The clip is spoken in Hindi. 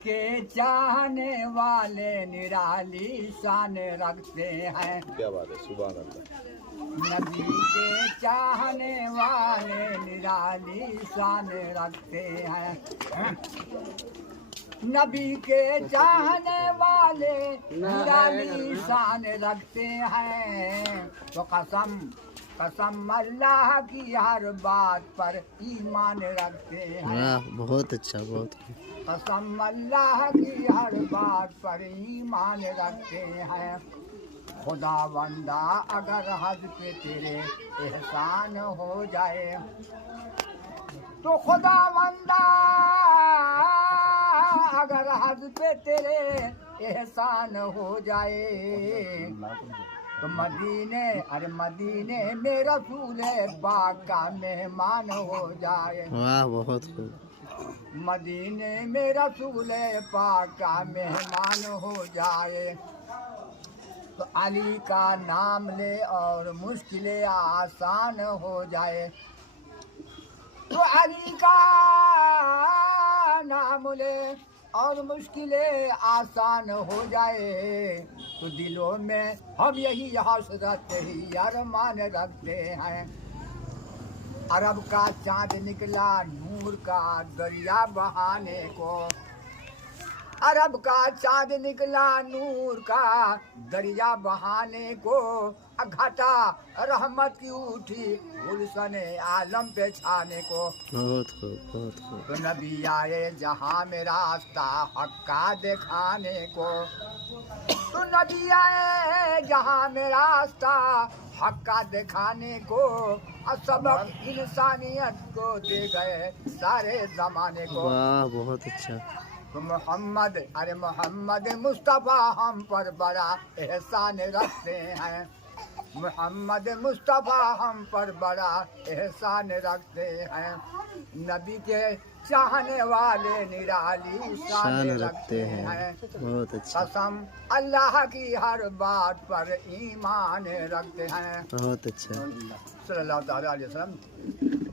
के चाहने वाले निराली शान रखते हैं। क्या बात है, सुभान अल्लाह। नबी के चाहने वाले निराली शान रखते हैं। नबी के चाहने वाले निराली शान रखते हैं। तो कसम अल्लाह की हर बात पर ईमान रखते हैं। बहुत अच्छा, बहुत कसम अल्लाह की हर बात पर ईमान रखते हैं। खुदा बंदा अगर हद पे तेरे एहसान हो जाए, तो खुदा बंदा अगर हद पे तेरे एहसान हो जाए, तो मदीने में रसूल पाक का मेहमान हो जाए। वाह, बहुत खूब। मदीने में रसूल पाक का मेहमान हो जाए, तो अली का नाम ले और मुश्किलें आसान हो जाए। तो अली का नाम ले और मुश्किलें आसान हो जाए, तो दिलों में हम यही हसरत ही अरमान रखते हैं। अरब का चाँद निकला नूर का दरिया बहाने को, अरब का चाँद निकला नूर का दरिया बहाने को, घटा रहमत की उठी गुलशन आलम पे छाने को। बहुत खूब, बहुत खूब। तो नबी आए जहाँ में रास्ता हक का दिखाने को, तो नबी आए जहाँ में रास्ता हक का दिखाने को, और सबक इंसानियत को दे गए सारे जमाने को। वाह, बहुत अच्छा। तो मोहम्मद मुस्तफ़ा हम पर बड़ा एहसान रखते हैं। मोहम्मद मुस्तफ़ा हम पर बड़ा एहसान रखते हैं। नबी के चाहने वाले निराली शान रखते हैं। बहुत अच्छा। कसम अल्लाह की हर बात पर ईमान रखते हैं। बहुत अच्छा। सल्लल्लाहु अलैहि वसल्लम।